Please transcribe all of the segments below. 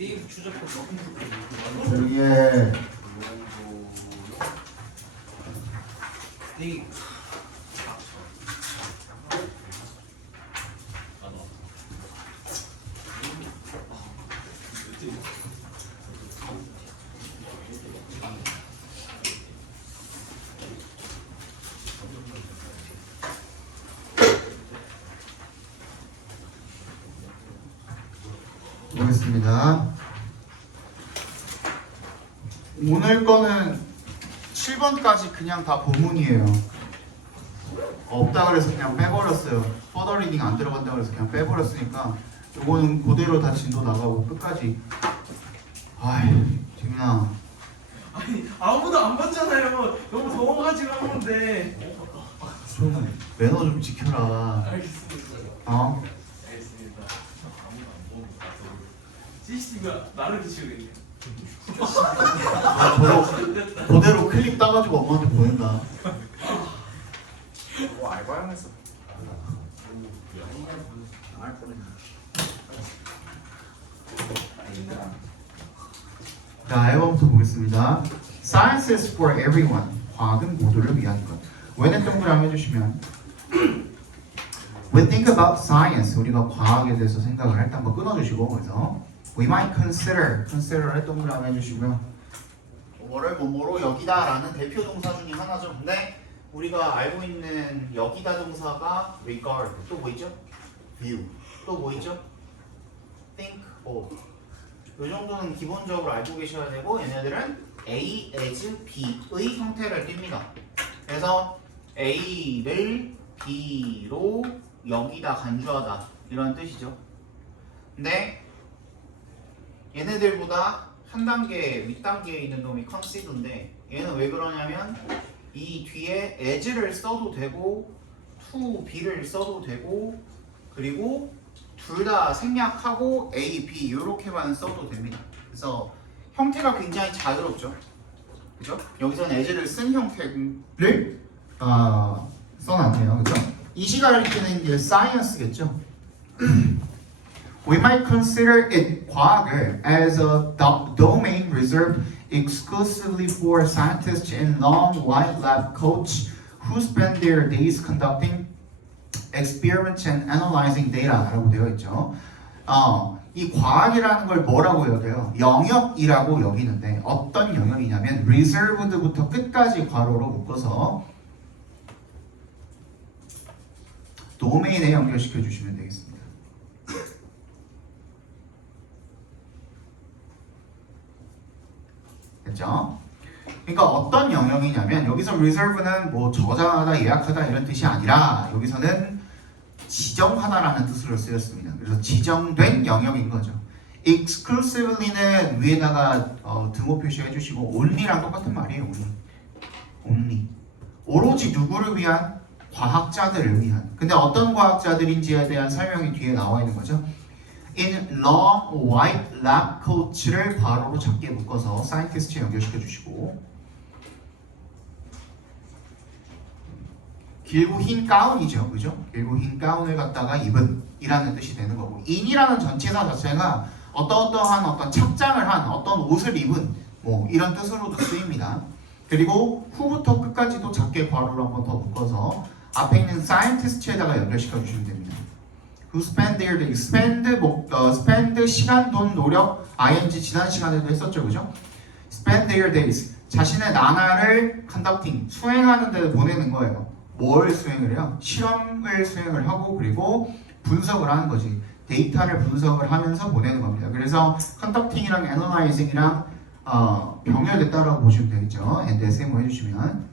게임 추적한 조용히 해. 스테이크 보겠습니다. 오늘 거는 7번까지 그냥 다 본문이에요. 없다 그래서 그냥 빼버렸어요. 퍼더 리딩 안 들어간다 그래서 그냥 빼버렸으니까 요거는 그대로 다 진도 나가고 끝까지. 아이, 재민아. 아니 아무도 안 봤잖아요. 너무 더워가지고 한 건데. 좀 매너 좀 지켜라. 알겠습니다. 어? 알겠습니다. CCTV가 나를 비추겠네. 저거 그대로 클립 따가지고 엄마한테 보낸다. 뭐 알바형에서 안할 뻔했네. 자, 앨범부터 보겠습니다. Science is for everyone. 과학은 모두를 위한 것. 왜는 동그라미 해주시면 When think about science, 우리가 과학에 대해서 생각을 할 때 한번 끊어주시고 그래서 We might consider를 동그라미 해주시고요. 뭐를 뭐뭐로 여기다라는 대표 동사 중에 하나죠. 근데 우리가 알고 있는 여기다 동사가 regard, 또 뭐 있죠? view, 또 뭐 있죠? think of. 이 정도는 기본적으로 알고 계셔야 되고 얘네들은 A, as, B의 형태를 띱니다. 그래서 A를 B로 여기다 간주하다 이런 뜻이죠. 근데 얘네들보다 한 단계 윗단계에 있는 놈이 consider인데 얘는 왜 그러냐면 이 뒤에 as를 써도 되고 to be를 써도 되고 그리고 둘 다 생략하고 A, B 이렇게만 써도 됩니다. 그래서 형태가 굉장히 자유롭죠. 그죠? 여기서는 as를 쓴 형태를 써놨네요. 그죠? 이 시간을 익히는 게 science겠죠. We might consider it 과학을 as a domain reserved exclusively for scientists in long white lab coats who spend their days conducting experiments and analyzing data라고 되어 있죠. 이 과학이라는 걸 뭐라고 여겨요? 영역이라고 여기는데 어떤 영역이냐면 reserved부터 끝까지 괄호로 묶어서 도메인에 연결시켜 주시면 되겠습니다. 됐죠? 그러니까 어떤 영역이냐면 여기서 reserve는 뭐 저장하다, 예약하다 이런 뜻이 아니라 여기서는 지정하다라는 뜻으로 쓰였습니다. 그래서 지정된 영역인 거죠. exclusively는 위에다가 등호 표시해 주시고 only랑 똑같은 말이에요. only. 오로지 누구를 위한? 과학자들을 위한. 근데 어떤 과학자들인지에 대한 설명이 뒤에 나와 있는 거죠. In long white lab coats를 괄호로 작게 묶어서 scientist에 연결시켜 주시고 길고 흰 가운이죠. 그죠? 길고 흰 가운을 갖다가 입은 이라는 뜻이 되는 거고 in이라는 전치사 자체가 어떠한 어떤 착장을 한 어떤 옷을 입은 뭐 이런 뜻으로도 쓰입니다. 그리고 후부터 끝까지도 작게 괄호로 한번 더 묶어서 앞에 있는 scientist에다가 연결시켜 주시면 됩니다. Who spend their day, spend 시간, 돈, 노력, ing 지난 시간에도 했었죠, 그죠? Spend their days 자신의 나날을 conducting 수행하는 데 보내는 거예요. 뭘 수행을 해요? 실험을 수행을 하고 그리고 분석을 하는 거지. 데이터를 분석을 하면서 보내는 겁니다. 그래서 conducting이랑 analyzing이랑 병렬됐다라고 보시면 되겠죠. and SM 해주시면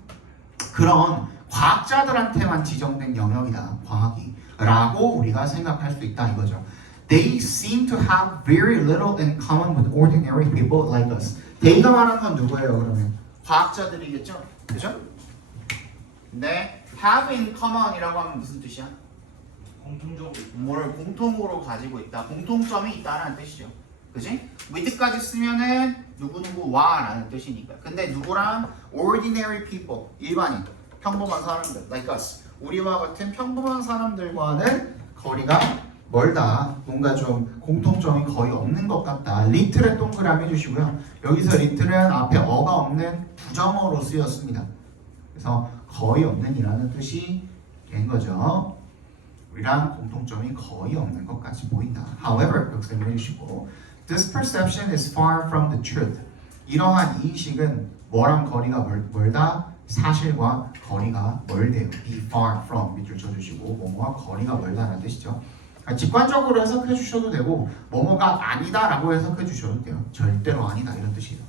그런 과학자들한테만 지정된 영역이다. 과학이. 라고 우리가 생각할 수 있다 이거죠. They seem to have very little in common with ordinary people like us. They가 말하는 건 누구예요 그러면? 과학자들이겠죠? 그죠? 근데 have in common이라고 하면 무슨 뜻이야? 공통적으로. 뭘 공통으로 가지고 있다. 공통점이 있다는 뜻이죠. 그지? with까지 쓰면은 누구누구와 라는 뜻이니까. 근데 누구랑? ordinary people. 일반인. 평범한 사람들. like us. 우리와 같은 평범한 사람들과는 거리가 멀다, 뭔가 좀 공통점이 거의 없는 것 같다. little에 동그라미 해주시고요. 여기서 little은 앞에 어가 없는 부정어로 쓰였습니다. 그래서 거의 없는이라는 뜻이 된 거죠. 우리랑 공통점이 거의 없는 것 같이 보인다. However, 역설명 해주시고 this perception is far from the truth. 이러한 인식은 뭐랑 거리가 멀다? 사실과 거리가 멀대요. Be far from 밑줄 쳐주시고 뭐뭐와 거리가 멀다라는 뜻이죠. 직관적으로 해석해 주셔도 되고 뭐뭐가 아니다라고 해석해 주셔도 돼요. 절대로 아니다 이런 뜻이에요.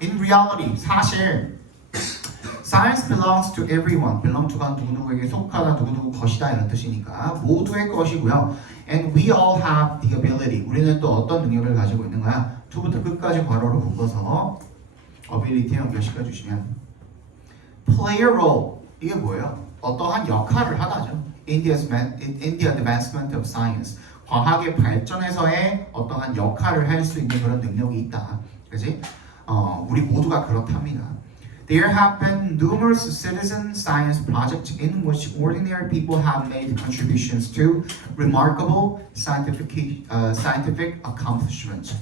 In reality, 사실 Science belongs to everyone. belong to가 누구누구에게 속하다, 누구누구 것이다 이런 뜻이니까 모두의 것이고요. And we all have the ability. 우리는 또 어떤 능력을 가지고 있는 거야? to부터 끝까지 괄호로 묶어서 ability에 연결시켜 주시면 play a role. 이게 뭐예요? 어떠한 역할을 하다죠. in the advancement of science. 과학의 발전에서의 어떠한 역할을 할 수 있는 그런 능력이 있다. 그지? 우리 모두가 그렇답니다. There have been numerous citizen science projects in which ordinary people have made contributions to remarkable scientific accomplishments.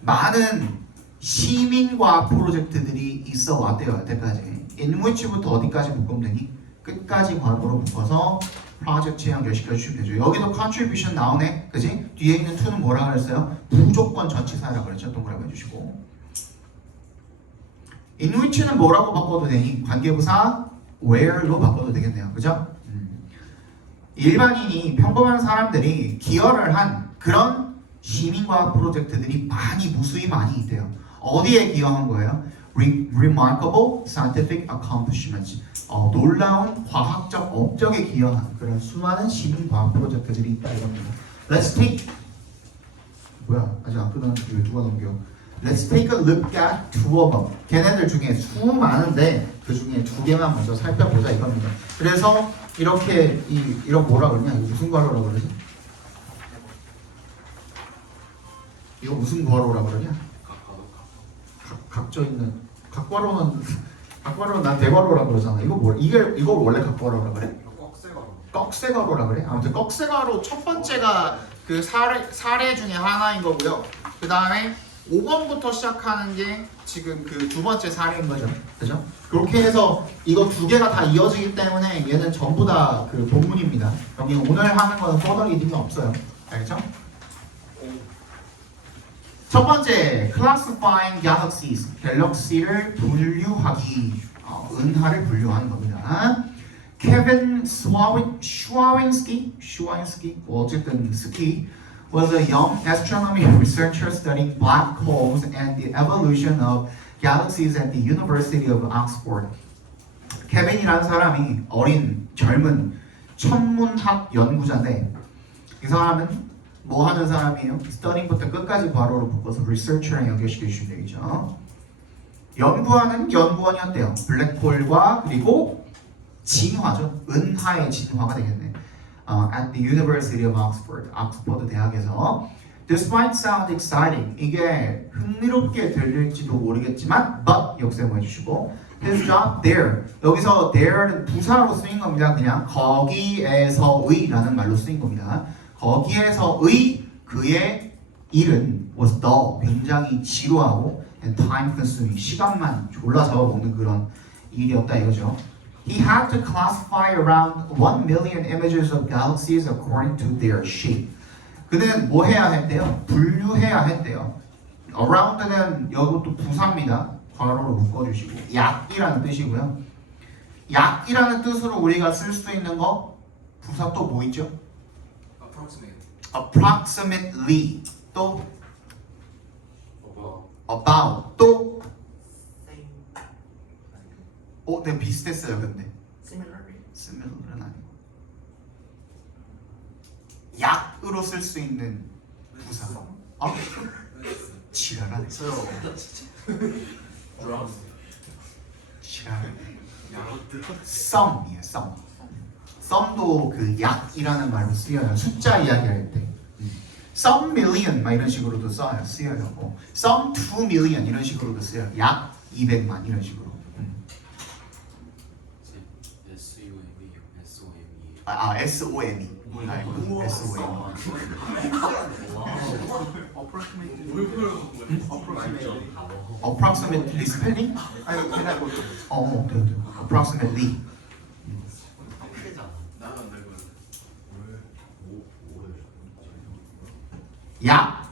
많은 시민과학 프로젝트들이 있어 왔대요. 여태까지. in which부터 어디까지 묶으면 되니? 끝까지 괄호로 묶어서 프로젝트에 연결시켜 주시면 되죠. 여기도 contribution 나오네. 그지? 뒤에 있는 to는 뭐라 그랬어요? 무조건 전치사라고 그랬죠. 동그라미 해주시고. in which는 뭐라고 바꿔도 되니? 관계부사 where로 바꿔도 되겠네요. 그죠? 일반인이 평범한 사람들이 기여를 한 그런 시민과학 프로젝트들이 무수히 많이 있대요. 어디에 기여한 거예요? Remarkable scientific accomplishments. 놀라운 과학적 업적에 기여한 그런 수많은 시민과학 프로젝트들이 있다 이겁니다. Let's take 뭐야? 아직 안 끝났는데 왜 누가 넘겨? Let's take a look at two of them. 걔네들 중에 수많은데 그 중에 두 개만 먼저 살펴보자 이겁니다. 그래서 이렇게 이런 뭐라 그러냐? 이거 무슨 괄호라고 그러지? 이거 무슨 괄호라 그러냐? 각져 있는 각괄호는 난 대괄호라 그러잖아. 이걸 원래 각괄호라 그래? 꺽쇠괄호라 그래? 아무튼 꺽쇠괄호 첫 번째가 그 사례 중에 하나인 거고요. 그 다음에 5번부터 시작하는 게 지금 그 두 번째 사례인 거죠. 그죠? 그렇게 해서 이거 두 개가 다 이어지기 때문에 얘는 전부 다 그 본문입니다. 여기 오늘 하는 거는 further reading이 없어요. 알겠죠? 첫 번째, classifying galaxies. 갤럭시를 분류하기. 은하를 분류하는 겁니다. Kevin Schwawinski, 어쨌든 스키, was a young astronomy researcher studying black holes and the evolution of galaxies at the University of Oxford. 케빈이라는 사람이 젊은 천문학 연구자인데 이 사람은 뭐 하는 사람이에요? studying부터 끝까지 괄호로 묶어서 researcher에 연결시켜 주시면 되겠죠. 연구하는 연구원이었대요. 블랙홀과 그리고 진화죠. 은하의 진화가 되겠네. At the University of Oxford, 옥스퍼드 대학에서. This might sound exciting. 이게 흥미롭게 들릴지도 모르겠지만, but 역세모 해주시고, his job there. 여기서 there는 부사로 쓰인 겁니다. 그냥 거기에서의라는 말로 쓰인 겁니다. 거기에서의 그의 일은 was dull, 굉장히 지루하고 and time consuming, 시간만 졸라 잡아먹는 그런 일이었다 이거죠. He had to classify around 1 million images of galaxies according to their shape. 그는 뭐 해야 했대요? 분류해야 했대요. around는 이것도 부사입니다. 괄호로 묶어주시고 약이라는 뜻이고요. 약이라는 뜻으로 우리가 쓸 수 있는 거 부사 또 뭐 있죠? approximately 또 about 또 네 비슷했어요 근데 similar은 아니고 약으로 쓸 수 있는 부사 지랄하네 썸이에요 썸 썸도 그 약이라는 말로 쓰여요 숫자 이야기할 때 some million 막 이런 식으로도 쓰여요 some 2 million 이런 식으로도 쓰여요 약 200만 이런 식으로 SOME 라이브 S 웨이. approximately spelling? 아니 그냥 뭐 네. approximately. 나는 안 되고. 약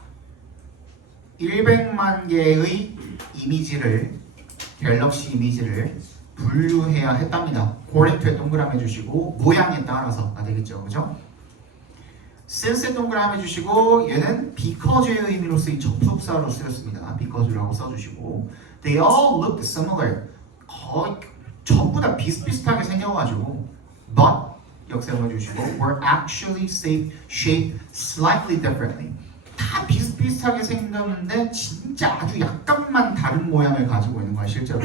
100만 개의 이미지를 갤럭시 이미지를 분류해야 했답니다. 고렌트에 동그라미 해주시고 모양에 따라서가 되겠죠, 그죠? since에 동그라미 해주시고 얘는 because의 의미로 쓰인 접속사로 쓰였습니다. because라고 써주시고 they all looked similar. 거의 전부 다 비슷비슷하게 생겨가지고 but 역세워주시고 were actually shaped slightly differently. 다 비슷비슷하게 생겼는데 진짜 아주 약간만 다른 모양을 가지고 있는 거야 실제로.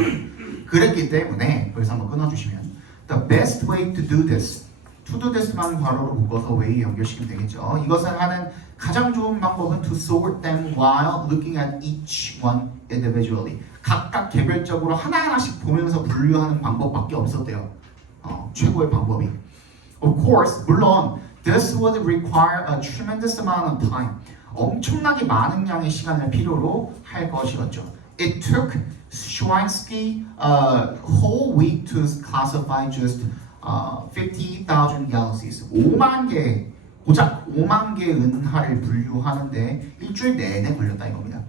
그랬기 때문에 그래서 한번 끊어주시면 the best way to do this to do this만 괄호로 묶어서 way 연결시키면 되겠죠. 이것을 하는 가장 좋은 방법은 to sort them while looking at each one individually. 각각 개별적으로 하나하나씩 보면서 분류하는 방법밖에 없었대요. 최고의 방법이. Of course, 물론 this would require a tremendous amount of time. 엄청나게 많은 양의 시간을 필요로 할 것이었죠. It took Shwansky a whole week to classify just 50,000 galaxies. 5만 개, 고작 5만 개의 은하를 분류하는데 일주일 내내 걸렸다 이겁니다.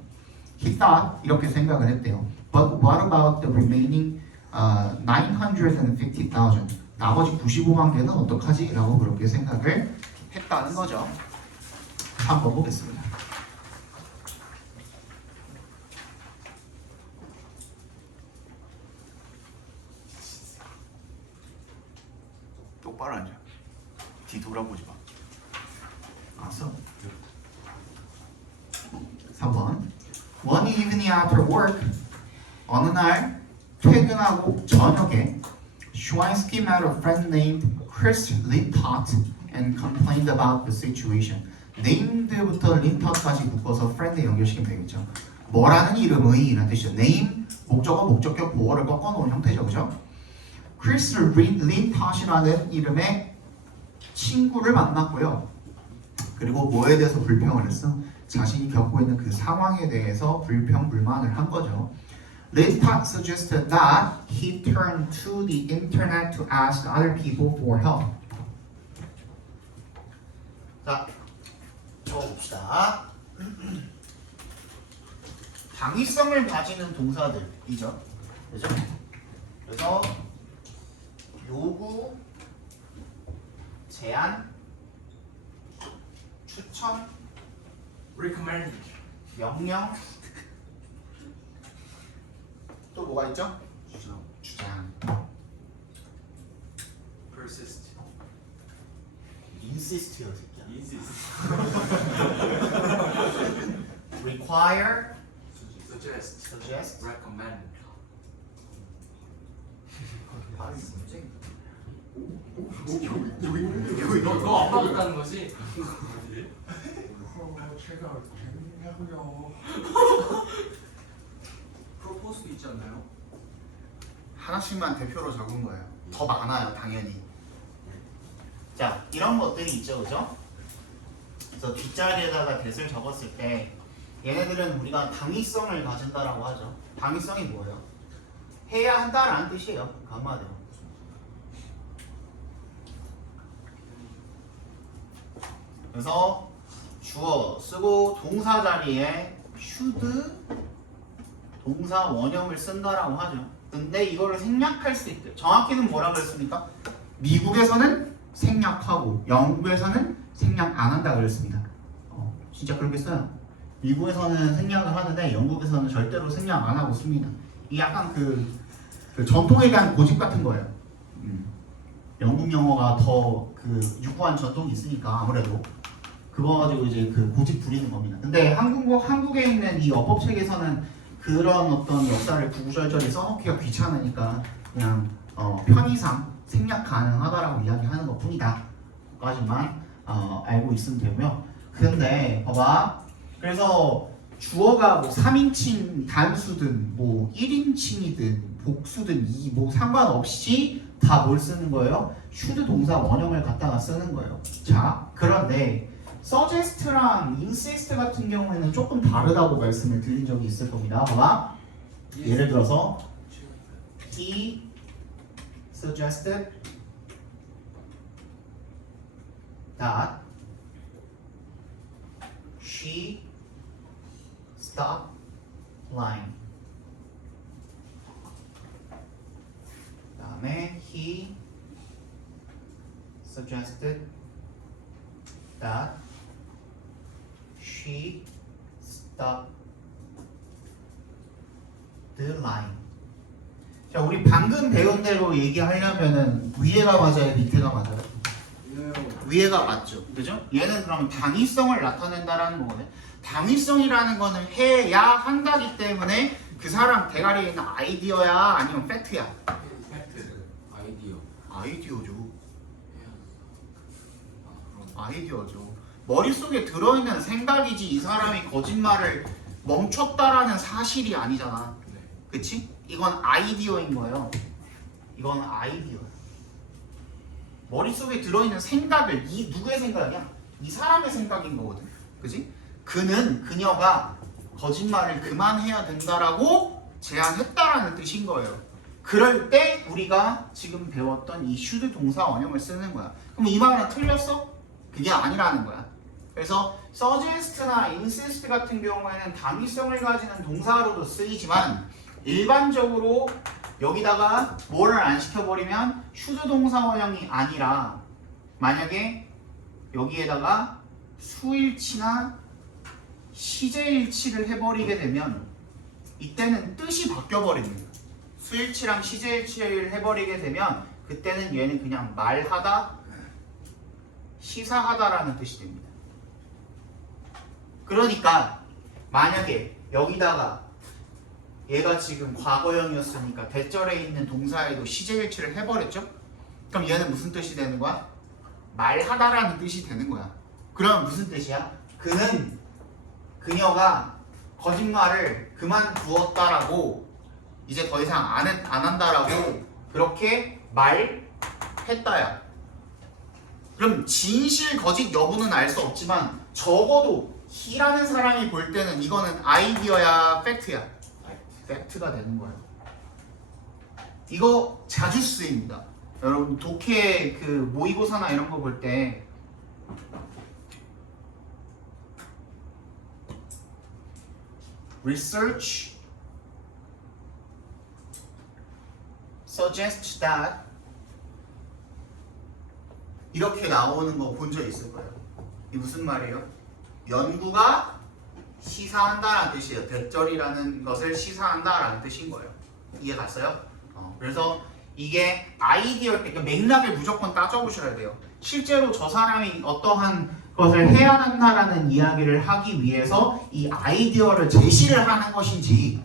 He thought 이렇게 생각을 했대요. But what about the remaining 950,000? 나머지 95만 개는 어떡하지? 라고 그렇게 생각을 했다는 거죠. 한번 보겠습니다. 똑바로 앉아. 뒤 돌아보지 마. 알았어? 3번. One evening after work, 어느 날 퇴근하고 저녁에 Shwansky met a friend named Chris Lintott and complained about the situation. named부터 lintot까지 묶어서 friend에 연결시키면 되겠죠. 뭐라는 이름의 이란 뜻이죠. name, 목적어, 목적격, 보어를 꺾어놓은 형태죠. 그죠? 크리스 린텟이라는 이름의 친구를 만났고요. 그리고 뭐에 대해서 불평을 했어? 자신이 겪고 있는 그 상황에 대해서 불평불만을 한 거죠. 린텟 suggested that he turn to the internet to ask other people for help. 자, 적어봅시다. 당위성을 가지는 동사들이죠. 그죠? 그래서 요구, 제안, 추천, recommend. 명령, 또 뭐가 있죠? 주장, persist. insist요, 새끼야. insist. require, suggest. suggest, recommend. 여기 너안 받았다는 거지? 제가 재밌냐고요. 프로포즈도 있지 않나요? 하나씩만 대표로 적은 거예요. 더 많아요, 당연히. 자, 이런 것들이 있죠, 그죠? 그래서 뒷자리에다가 대을 적었을 때 얘네들은 우리가 당위성을 가진다라고 하죠. 당위성이 뭐예요? 해야 한다라는 뜻이에요. 그 한마디로. 그래서 주어 쓰고 동사 자리에 should 동사 원형을 쓴다라고 하죠. 근데 이거를 생략할 수 있대요. 정확히는 뭐라 그랬습니까? 미국에서는 생략하고 영국에서는 생략 안 한다 그랬습니다. 진짜 그렇게 써요. 미국에서는 생략을 하는데 영국에서는 절대로 생략 안 하고 씁니다. 이게 약간 그 전통에 대한 고집 같은 거예요. 영국 영어가 더 그 유구한 전통이 있으니까 아무래도 그거 가지고 이제 그 고집 부리는 겁니다. 근데 한국에 있는 이 어법 책에서는 그런 어떤 역사를 구구절절히 써놓기가 귀찮으니까 그냥 편의상 생략 가능하다라고 이야기하는 것뿐이다. 까지만 알고 있으면 되고요. 근데 봐봐. 그래서 주어가 뭐 3인칭 단수든 뭐 1인칭이든 복수든 뭐 상관없이 다 뭘 쓰는 거예요? should 동사 원형을 갖다가 쓰는 거예요. 자, 그런데 suggest랑 insist 같은 경우에는 조금 다르다고 말씀을 드린 적이 있을 겁니다. 봐봐. 예를 들어서 he suggested that she stop lying. 그다음에 he suggested that she stop the lying. 자, 우리 방금 배운 대로 얘기하려면은 위에가 맞아요, 밑에가 맞아요? 위에가 맞죠, 그죠? 얘는 그럼 당위성을 나타낸다라는 거거든. 당위성이라는 거는 해야 한다기 때문에 그 사람 대가리에 있는 아이디어야 아니면 팩트야? 팩트. 아이디어. 아이디어죠. 아이디어죠. 머릿속에 들어있는 생각이지 이 사람이 거짓말을 멈췄다라는 사실이 아니잖아. 네. 그치? 이건 아이디어인 거예요. 이건 아이디어. 머릿속에 들어있는 생각을 이 누구의 생각이야? 이 사람의 생각인 거거든. 그치? 그녀가 거짓말을 그만해야 된다라고 제안했다라는 뜻인 거예요. 그럴 때 우리가 지금 배웠던 이 should 동사 원형을 쓰는 거야. 그럼 이 말은 틀렸어? 그게 아니라는 거야. 그래서 suggest나 insist 같은 경우에는 당위성을 가지는 동사로도 쓰이지만 일반적으로 여기다가 뭐를 안 시켜버리면 should 동사 원형이 아니라 만약에 여기에다가 수일치나 시제일치를 해버리게 되면 이때는 뜻이 바뀌어버리는 거야. 수일치랑 시제일치를 해버리게 되면 그때는 얘는 그냥 말하다, 시사하다라는 뜻이 됩니다. 그러니까 만약에 여기다가 얘가 지금 과거형이었으니까 대절에 있는 동사에도 시제일치를 해버렸죠? 그럼 얘는 무슨 뜻이 되는 거야? 말하다라는 뜻이 되는 거야. 그러면 무슨 뜻이야? 그녀가 거짓말을 그만두었다라고 이제 더 이상 안 한다라고 그렇게 말했다야. 그럼 진실 거짓 여부는 알 수 없지만 적어도 he라는 사람이 볼 때는 이거는 아이디어야 팩트야? 팩트가 되는 거예요. 이거 자주 쓰입니다. 여러분 독해 그 모의고사나 이런 거 볼 때 research suggests that 이렇게 나오는 거 본 적 있을 거예요. 이게 무슨 말이에요? 연구가 시사한다라는 뜻이에요. 대절이라는 것을 시사한다라는 뜻인 거예요. 이해 갔어요? 그래서 이게 아이디어일 때 맥락을 무조건 따져보셔야 돼요. 실제로 저 사람이 어떠한 것을 해야 한다라는 이야기를 하기 위해서 이 아이디어를 제시를 하는 것인지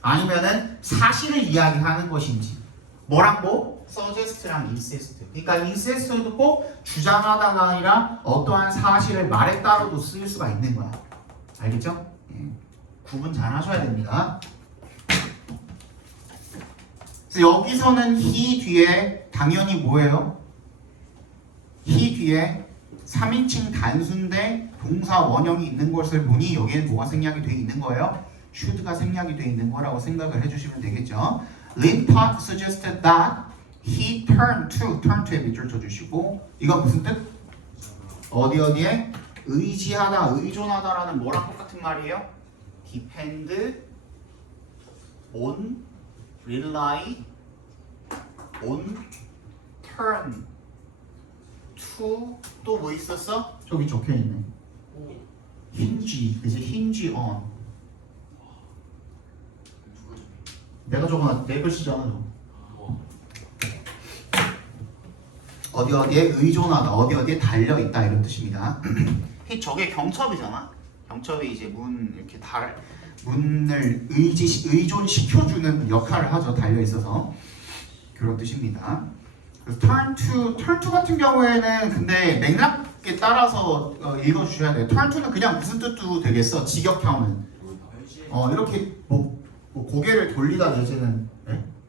아니면은 사실을 이야기하는 것인지 뭐랑 뭐? suggest랑 insist. 그러니까 insist도 꼭 주장하다가 아니라 어떠한 사실을 말했다로도 쓰일 수가 있는 거야. 알겠죠? 예. 구분 잘 하셔야 됩니다. 그래서 여기서는 he 뒤에 당연히 뭐예요? he 뒤에 3인칭 단수인데 동사 원형이 있는 것을 보니 여기에 뭐가 생략이 되어 있는 거예요? should가 생략이 되어 있는 거라고 생각을 해주시면 되겠죠. Lin Pot suggested that he turn to에 밑줄 쳐주시고 이건 무슨 뜻? 어디에? 의지하다, 의존하다라는 뭐랑 똑같은 말이에요? depend on, rely on, turn to 또 뭐 있었어? 저기 적혀있네. hinge, 그치? hinge on. 내가 적어놨, 내 글씨잖아 저거. 어디에 의존하다, 어디에 달려있다 이런 뜻입니다. 저게 경첩이잖아. 경첩이 이제 이렇게 문을 의존시켜주는 역할을 하죠. 달려있어서. 그런 뜻입니다. turn to 같은 경우에는 근데 맥락에 따라서 읽어주셔야 돼요. turn to는 그냥 무슨 뜻도 되겠어. 직역하면 이렇게 뭐 고개를 돌리다 내지는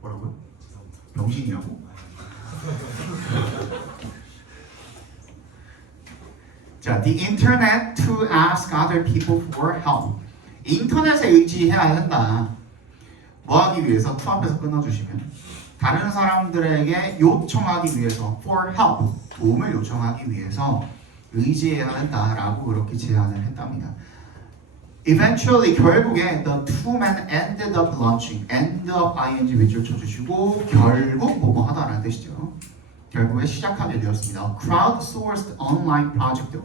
뭐라고요? 병신이라고? 자, the internet to ask other people for help. 인터넷에 의지해야 한다. 뭐 하기 위해서? to 앞에서 끊어주시면 다른 사람들에게 요청하기 위해서 for help, 도움을 요청하기 위해서 의지해야 한다라고 그렇게 제안을 했답니다. Eventually, 결국에 the two men ended up launching. end up ing 밑줄 쳐주시고 결국 뭐뭐 하다라는 뜻이죠. 결국에 시작하게 되었습니다. Crowdsourced online project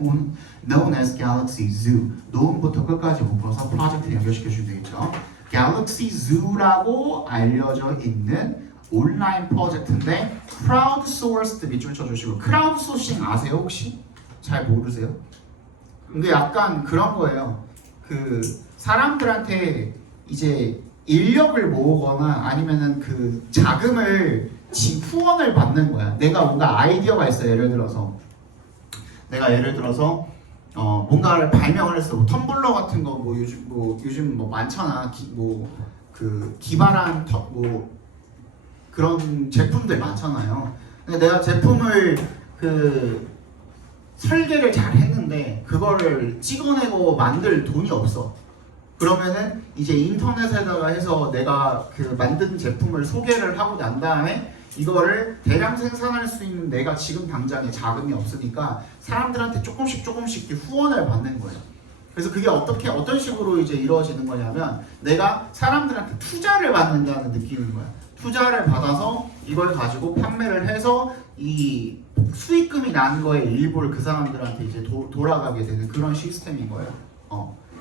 known as Galaxy Zoo. 노음부터 끝까지 묶어서 프로젝트 연결시켜주시면 되겠죠. Galaxy Zoo라고 알려져 있는 온라인 프로젝트인데 crowdsourced 밑줄 쳐주시고 crowdsourcing 아세요 혹시? 잘 모르세요? 근데 약간 그런 거예요. 그 사람들한테 이제 인력을 모으거나 아니면은 그 자금을 후원을 받는 거야. 내가 뭔가 아이디어가 있어. 예를 들어서 뭔가를 발명을 했어. 뭐 텀블러 같은 거 뭐 요즘 뭐 많잖아. 기발한 그런 제품들 많잖아요. 근데 내가 제품을 설계를 잘 했는데 그거를 찍어내고 만들 돈이 없어. 그러면은 이제 인터넷에다가 해서 내가 그 만든 제품을 소개를 하고 난 다음에 이거를 대량 생산할 수 있는 내가 지금 당장에 자금이 없으니까 사람들한테 조금씩 후원을 받는 거예요. 그래서 그게 어떤 식으로 이제 이루어지는 거냐면 내가 사람들한테 투자를 받는다는 느낌인 거야. 투자를 받아서 이걸 가지고 판매를 해서 이 수익금이 나는 거에 일부를 그 사람들한테 이제 돌아가게 되는 그런 시스템인 거예요.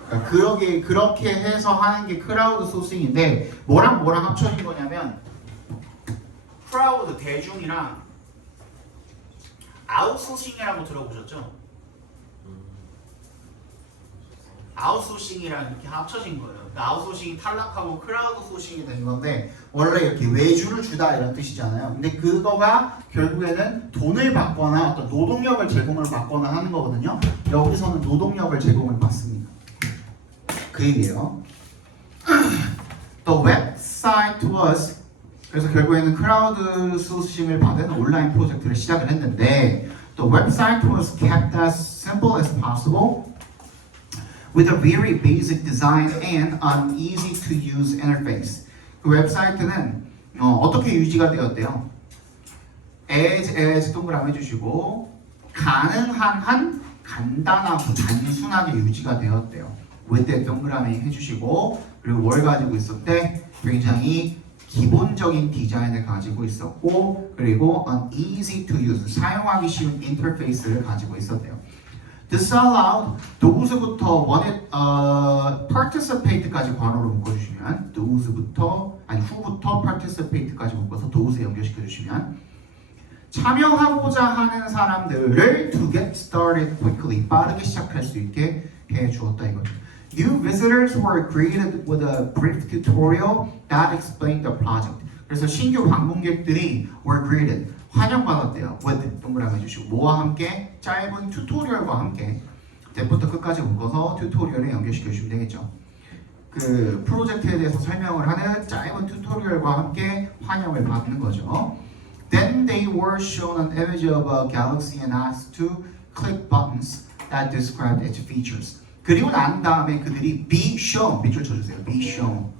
그러니까 그렇게 해서 하는 게 크라우드 소싱인데 뭐랑 합쳐진 거냐면 크라우드 대중이랑 아웃소싱이라고 들어보셨죠? 아웃소싱이랑 이렇게 합쳐진 거예요. 그러니까 아웃소싱이 탈락하고 크라우드 소싱이 된 건데 원래 이렇게 외주를 주다 이런 뜻이잖아요. 근데 그거가 결국에는 돈을 받거나 어떤 노동력을 제공을 받거나 하는 거거든요. 여기서는 노동력을 제공을 받습니다. 그 얘기예요. The website was 그래서 결국에는 크라우드 소싱을 받은 온라인 프로젝트를 시작을 했는데 The website was kept as simple as possible with a very basic design and an easy to use interface. 그 웹사이트는 어떻게 유지가 되었대요? as 동그라미 해주시고 가능한 한 간단하고 단순하게 유지가 되었대요. with 동그라미 해주시고 그리고 뭘 가지고 있었대? 굉장히 기본적인 디자인을 가지고 있었고 그리고 an easy to use 사용하기 쉬운 인터페이스를 가지고 있었대요. This allowed those부터 participate까지 괄호로 묶어주시면 those부터 who부터 participate까지 묶어서 those 연결시켜 주시면 참여하고자 하는 사람들을 to get started quickly 빠르게 시작할 수 있게 해 주었다 이거죠. New visitors were greeted with a brief tutorial that explained the project. 그래서 신규 방문객들이 were greeted 환영받았대요. with 동그라미 해주시고 뭐와 함께? 짧은 튜토리얼과 함께 대부터 끝까지 묶어서 튜토리얼에 연결시켜 주시면 되겠죠. 그 프로젝트에 대해서 설명을 하는 짧은 튜토리얼과 함께 환영을 받는 거죠. Then they were shown an image of a galaxy and asked to click buttons that described its features. 그리고 난 다음에 그들이 be shown 밑줄 쳐주세요. be shown.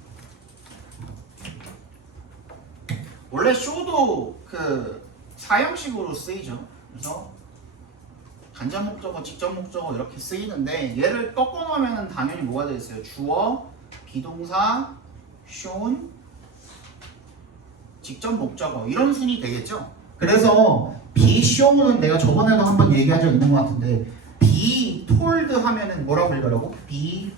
원래 show도 그 사형식으로 쓰이죠. 그래서 간접 목적어, 직접 목적어 이렇게 쓰이는데 얘를 꺾어놓으면 당연히 뭐가 되겠어요? 주어, 비동사, shown, 직접 목적어 이런 순이 되겠죠. 그래서 be shown은 내가 저번에도 한번 얘기한 적 있는 것 같은데 be told 하면은 뭐라고 읽으라고? be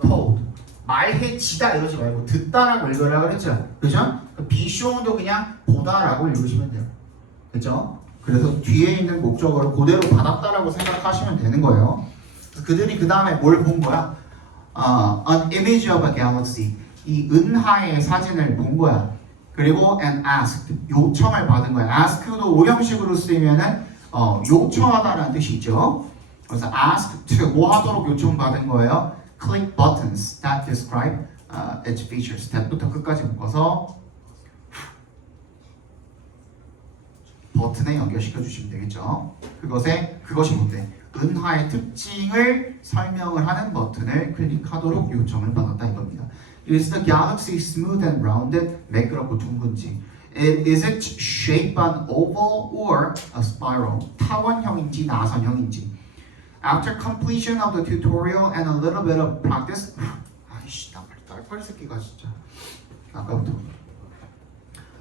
told 말해지다 이러지 말고 듣다라고 읽으라고 그랬죠. 그죠? be shown도 그냥 보다라고 읽으시면 돼요. 그죠? 그래서 뒤에 있는 목적어를 그대로 받았다라고 생각하시면 되는 거예요. 그들이 그 다음에 뭘 본 거야? An image of a galaxy 이 은하의 사진을 본 거야. 그리고 and asked 요청을 받은 거야. ask도 오형식으로 쓰이면은 요청하다라는 뜻이 있죠. 그래서 asked to 뭐 하도록 요청받은 거예요? Click buttons that describe its features. that부터 끝까지 묶어서 버튼에 연결시켜 주시면 되겠죠. 그것이 뭔데? 은하의 특징을 설명을 하는 버튼을 클릭하도록 요청을 받았다 이겁니다. Is the galaxy smooth and rounded? 매끄럽고 둥근지. Is it shaped by an oval or a spiral? 타원형인지 나선형인지. After completion of the tutorial and a little bit of practice. 아이씨, 날파리 새끼가 진짜. 아까부터.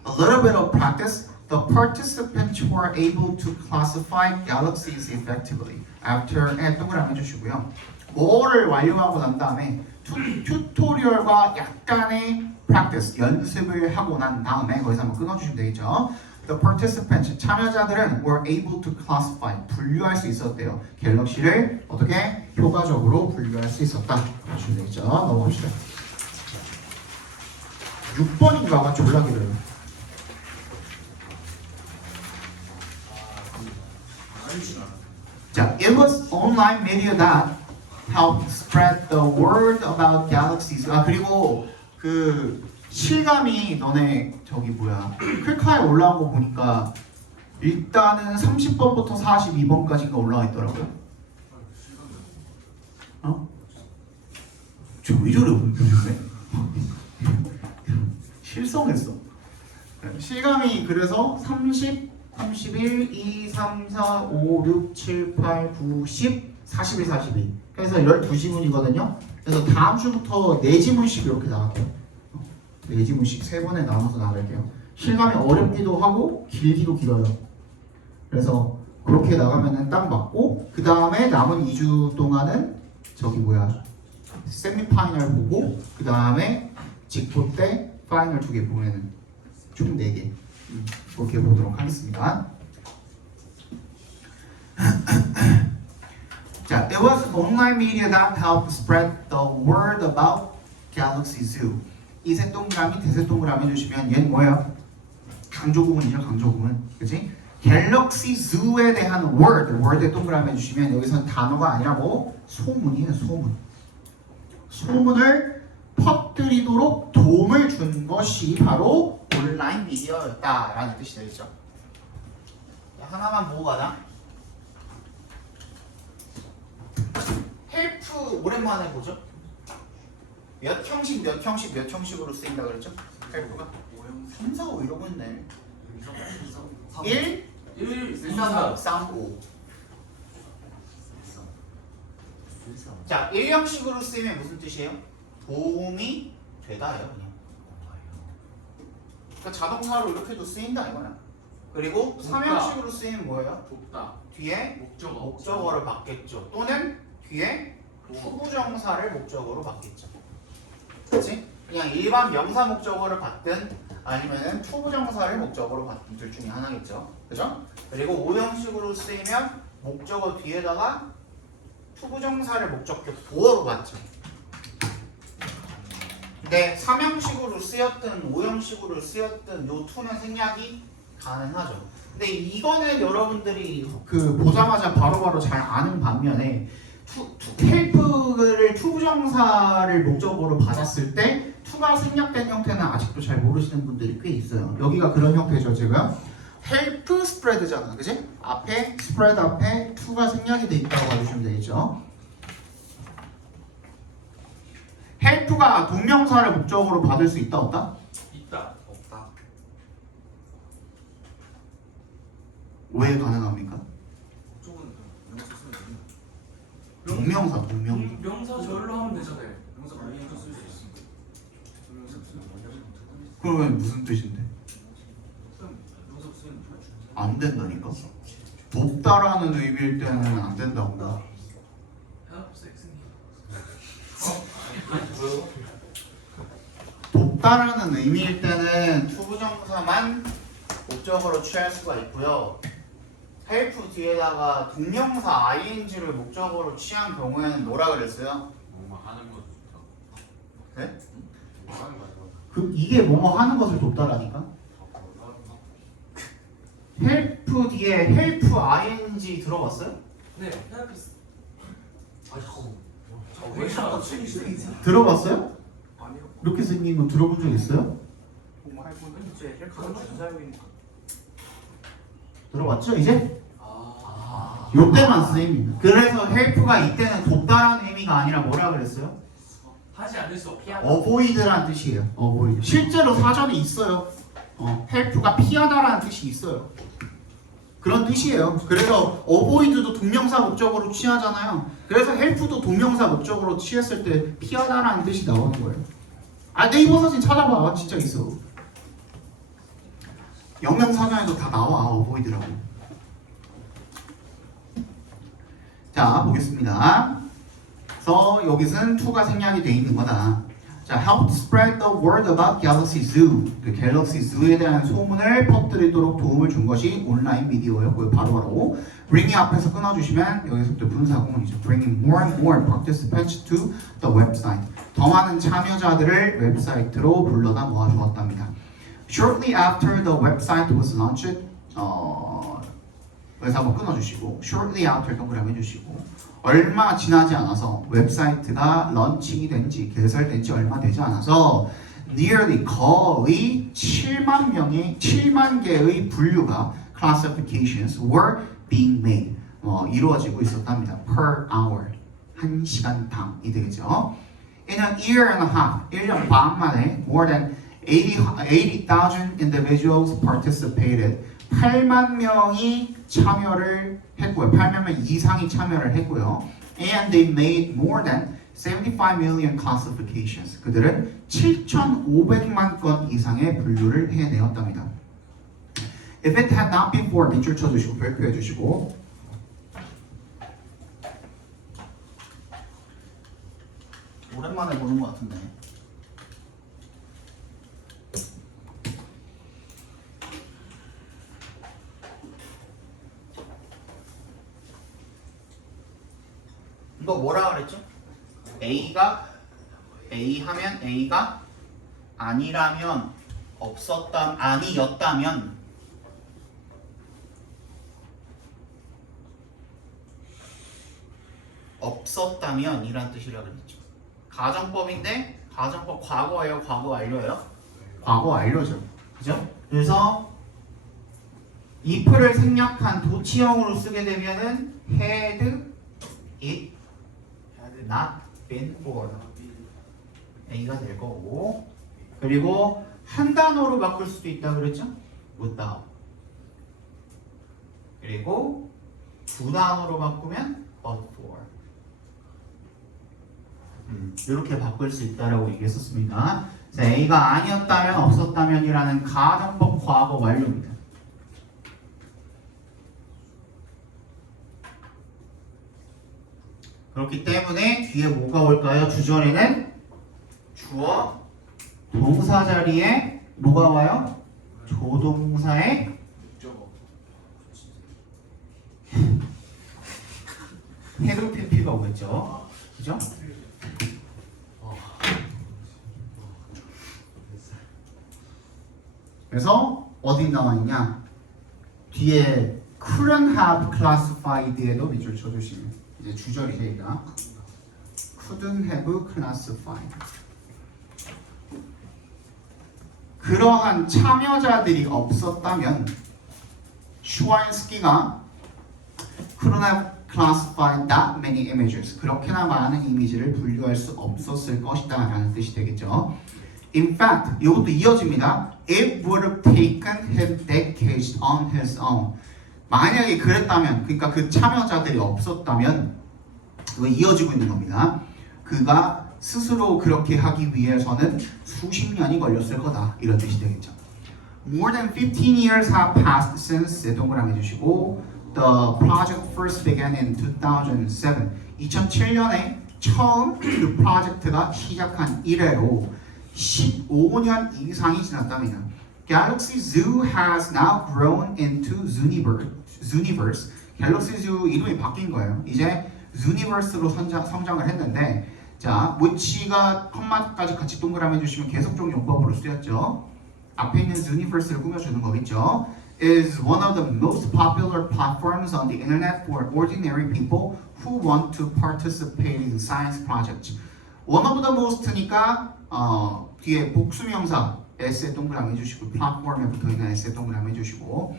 A little bit of practice. The participants were able to classify galaxies effectively. After 동그라미 해주시고요. 뭐를 완료하고 난 다음에 튜토리얼과 약간의 practice 연습을 하고 난 다음에 거기서 한번 끊어주시면 되겠죠. The participants 참여자들은 were able to classify 분류할 수 있었대요. 갤럭시를 어떻게 효과적으로 분류할 수 있었다. 보시면 되겠죠. 넘어갑시다. 6번인가가 졸라 길어요. 자, it was online media that helped spread the word about galaxies. 아 그리고 그 실감이 너네 저기 뭐야 클카에 올라온 거 보니까 일단은 30번부터 42번까지가 올라와 있더라고요. 어? 저 왜 저래 요즘에? 실성했어. 실감이 그래서 30, 31, 2, 3, 4, 5, 6, 7, 8, 9, 10, 41, 42. 그래서 12지문이거든요. 그래서 다음 주부터 4지문씩 이렇게 나갈게요. 4지문씩 3번에 나눠서 나갈게요. 실감이 어렵기도 하고 길기도 길어요. 그래서 그렇게 나가면은 딱 맞고 그 다음에 남은 2주 동안은 저기 뭐야 세미파이널 보고 그 다음에 직보 때 파이널 2개 보면은 총 4개 그렇게 보도록 하겠습니다. 자, it was online media that helped spread the word about Galaxy Zoo. 이세 동그라미, 대세 동그라미 해주시면 얘는 뭐예요? 강조구문이죠, 강조구문. 그치? 갤럭시 Zoo에 대한 word에 동그라미 해주시면 여기서는 단어가 아니라 뭐? 소문이에요, 소문. 소문을 퍼뜨리도록 도움을 준 것이 바로 온라인 미디어였다라는 뜻이 되겠죠. 하나만 보고 가자. 헬프 오랜만에 보죠. 몇 형식으로 쓰인다 그랬죠? 헬프가 3, 4, 5 이러고 있네. 1, 2, 3, 5. 자, 1형식으로 쓰이면 무슨 뜻이에요? 도움이 되다예요, 그냥. 그러니까 자동사로 이렇게도 쓰인다 이거야. 그리고 3형식으로 쓰이면 뭐예요? 돕다. 뒤에 목적어를 받겠죠. 또는 뒤에 투부정사를 목적어로 받겠죠. 그렇지? 그냥 일반 명사 목적어를 받든 아니면은 투부정사를 목적어로 받든 둘 중에 하나겠죠. 그죠? 그리고 5형식으로 쓰이면 목적어 뒤에다가 투부정사를 목적격 보어로 받죠. 근데 3형식으로 쓰였든 5형식으로 쓰였든 요 2는 생략이 가능하죠. 근데 이거는 여러분들이 그 보자마자 바로바로 잘 아는 반면에 헬프를 투부정사를 목적어로 받았을 때 투가 생략된 형태는 아직도 잘 모르시는 분들이 꽤 있어요. 여기가 그런 형태죠. 제가 헬프 스프레드잖아, 그지? 앞에 스프레드 앞에 투가 생략이 돼 있다고 봐주시면 되겠죠. 헬프가 동명사를 목적어로 받을 수 있다 없다? 있다. 없다. 왜 가능합니까? 쪽은 명사 쓰면 됩니다. 동명사. 명사 절로 하면 되잖아요. 명사 많이 쓸 수 있습니다. 명사 쓰면 완전 그러면 무슨 뜻인데? 명사 쓰면 안 된다니까? 돕다라는 의미일 때는 안 된다고. 돕다라는 의미일 때는 투부정사만 목적어로 취할 수가 있고요. 헬프 뒤에다가 동명사 ing를 목적어로 취한 경우에는 뭐라 그랬어요? 뭐뭐 하는 거 좋다. 네? 뭐 하는 거 좋다. 그 이게 뭐뭐 하는 것을 돕다라니까? 헬프 뒤에 헬프 ing 들어봤어요? 네, 헬프스. 아 잠깐만. 왜 자꾸 책이 들어봤어요? 아니요. 이렇게 생긴 거 들어본 적 있어요? 뭐할 거는 이제 헬프가 주사용이니까. 들어왔죠 이제? 아. 요때만 쓰입니다. 그래서 help가 이때는 돕다라는 의미가 아니라 뭐라 그랬어요? 하지 않을 수 피하다. avoid라는 뜻이에요. avoid. 실제로 사전에 있어요. help가 피하다라는 뜻이 있어요. 그런 뜻이에요. 그래서 avoid도 동명사 목적으로 취하잖아요. 그래서 help도 동명사 목적으로 취했을 때 피하다라는 뜻이 나오는 거예요. 아 네이버 사진 찾아봐. 진짜 있어. 영명사전에도 다 나와 avoid라고. 자 보겠습니다. 그래서 여기서는 to가 생략이 돼 있는 거다. 자, help spread the word about Galaxy Zoo. 그 갤럭시 Zoo에 대한 소문을 퍼뜨리도록 도움을 준 것이 온라인 미디어였고요. 바로바로 bring이 앞에서 끊어주시면 여기서부터 분사구문이죠. bringing more and more participants to the website. 더 많은 참여자들을 웹사이트로 불러다 모아주었답니다. Shortly after the website was launched, 그래서 한번 끊어주시고 shortly after 동그라미 해주시고 얼마 지나지 않아서 웹사이트가 런칭이 된지 개설된 지 얼마 되지 않아서 nearly 거의 7만 개의 분류가 classifications were being made 이루어지고 있었답니다. per hour 한 시간당이 되겠죠. In a year and a half 1년 반 만에 more than 80,000 individuals participated 8만 명이 참여를 했고요. 8만 명 이상이 참여를 했고요. And they made more than 75 million classifications. 그들은 7,500만 건 이상의 분류를 해내었답니다. If it had not been for 밑줄 쳐주시고 별표해 주시고 오랜만에 보는 것 같은데. 이거 뭐라 그랬죠? A가 A 하면 A가 아니라면 아니었다면 없었다면 이란 뜻이라 그랬죠. 가정법인데 가정법 과거예요, 과거 완료예요? 과거 완료죠. 그죠? 그래서 if를 생략한 도치형으로 쓰게 되면은 had it not been for A가 될 거고 그리고 한 단어로 바꿀 수도 있다 그랬죠? without 그리고 두 단어로 바꾸면 but for 이렇게 바꿀 수 있다라고 얘기했었습니다. 자, A가 아니었다면 없었다면이라는 가정법 과거 완료입니다. 그렇기 때문에 뒤에 뭐가 올까요? 주절에는 주어 동사 자리에 뭐가 와요? 조동사의 헤드필피가 오겠죠. 그죠? 그래서 어디 나와 있냐? 뒤에 couldn't have classified에도 밑줄 쳐주시면 이제 주절이 되니까 couldn't have classified 그러한 참여자들이 없었다면 슈와인스키가 couldn't have classified that many images 그렇게나 많은 이미지를 분류할 수 없었을 것이다 라는 뜻이 되겠죠. In fact, 이것도 이어집니다. It would have taken him decades on his own. 만약에 그랬다면, 그러니까 그 참여자들이 없었다면, 이거 이어지고 있는 겁니다. 그가 스스로 그렇게 하기 위해서는 수십 년이 걸렸을 거다. 이런 뜻이 되겠죠. More than 15 years have passed since 동그라미 해주시고 The project first began in 2007. 2007년에 처음 그 프로젝트가 시작한 이래로 15년 이상이 지났답니다. Galaxy Zoo has now grown into Zooniverse. 갤럭시 zoo 이름이 바뀐 거예요. 이제 Zooniverse로 성장을 했는데 자, which가 컴마까지 같이 동그라미 해주시면 계속적 용법으로 쓰였죠. 앞에 있는 Zooniverse를 꾸며주는 거겠죠. Is one of the most popular platforms on the internet for ordinary people who want to participate in science projects. One of the most니까 뒤에 복수명사 S에 동그라미 해주시고 플랫폼에 붙어있는 S에 동그라미 해주시고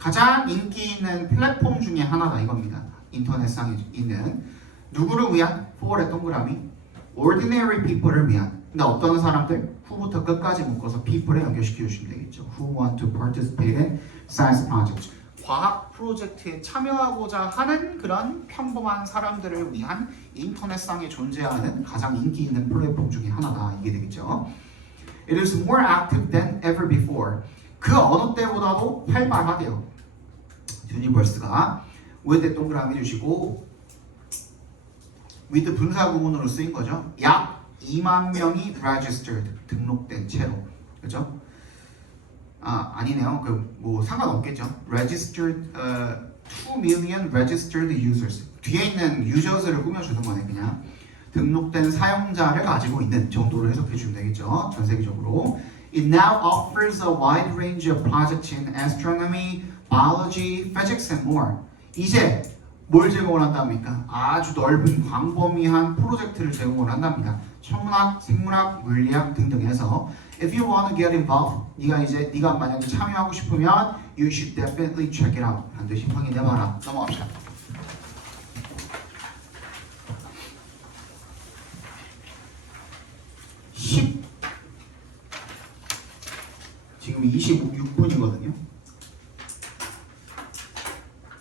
가장 인기 있는 플랫폼 중에 하나다 이겁니다. 인터넷상에 있는 누구를 위한? for의 동그라미 ordinary people을 위한. 근데 어떤 사람들? who부터 끝까지 묶어서 people에 연결시켜 주시면 되겠죠. who want to participate in science projects. 과학 프로젝트에 참여하고자 하는 그런 평범한 사람들을 위한 인터넷상에 존재하는 가장 인기 있는 플랫폼 중에 하나다 이게 되겠죠. It is more active than ever before. 그 어느 때보다도 활발하대요. 유니버스가 with 동그라미 주시고 with 분사 구문으로 쓰인 거죠. 약 2만 명이 registered 등록된 채로 그죠? 아니네요. 그 뭐 상관없겠죠. registered 2 million registered users 뒤에 있는 users를 꾸며주는 거네 그냥. 등록된 사용자를 가지고 있는 정도로 해석해 주면 되겠죠. 전 세계적으로. It now offers a wide range of projects in astronomy, biology, physics and more. 이제 뭘 제공을 한답니까? 아주 넓은 광범위한 프로젝트를 제공을 한답니다. 천문학, 생물학, 물리학 등등해서 If you want to get involved, 네가 만약에 참여하고 싶으면 you should definitely check it out. 반드시 확인해봐라. 넘어갑시다. 지금 26분이거든요.